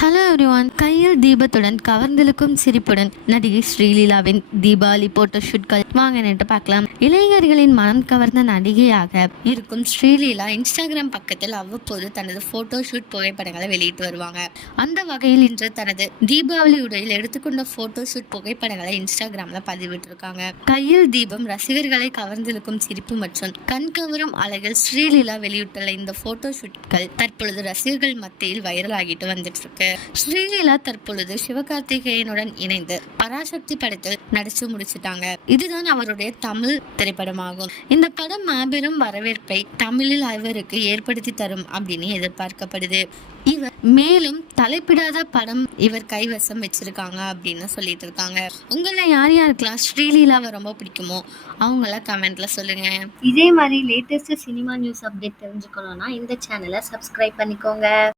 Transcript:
Hello everyone கையில் தீபத்துடன் கவர்ந்திழுக்கும் சிரிப்புடன் நடிகை ஸ்ரீலீலாவின் தீபாவளி போட்டோ ஷூட்கள் வாங்க நேற்று பார்க்கலாம். இளைஞர்களின் மனம் கவர்ந்த நடிகையாக இருக்கும் ஸ்ரீலீலா இன்ஸ்டாகிராம் பக்கத்தில் அவ்வப்போது தனது போட்டோ ஷூட் புகைப்படங்களை வெளியிட்டு வருவாங்க. அந்த வகையில் இன்று தனது தீபாவளி உடையில் எடுத்துக்கொண்ட போட்டோ ஷூட் புகைப்படங்களை இன்ஸ்டாகிராம்ல பதிவிட்டிருக்காங்க. கையில் தீபம் ரசிகர்களை கவர்ந்திழுக்கும் சிரிப்பு மற்றும் கண்கவரும் அழகில் ஸ்ரீலீலா வெளியிட்டுள்ள இந்த போட்டோ ஷூட்கள் தற்பொழுது ரசிகர்கள் மத்தியில் வைரல் ஆகிட்டு வந்துட்டு இருக்கு. ஸ்ரீலீலா தற்பொழுது சிவகார்த்திகேயனுடன் இணைந்து பராசக்தி படத்தில் நடிச்சு முடிச்சிட்டாங்க. இதுதான் அவருடைய தமிழ் திரைப்படமாகும். இந்த படம் மாபெரும் வரவேற்பை தமிழில் அவருக்கு ஏற்படுத்தி தரும் அப்படின்னு எதிர்பார்க்கப்படுது. இவர் மேலும் தலைப்பிடாத படம் இவர் கைவசம் வச்சிருக்காங்க அப்படின்னு சொல்லிட்டு இருக்காங்க. உங்களை யார் யாருக்கெல்லாம் ஸ்ரீலீலாவை ரொம்ப பிடிக்குமோ அவங்கள கமெண்ட்ல சொல்லுங்க. இதே மாதிரி லேட்டஸ்ட் சினிமா நியூஸ் அப்டேட் தெரிஞ்சுக்கணும்னா இந்த சேனலை சப்ஸ்கிரைப் பண்ணிக்கோங்க.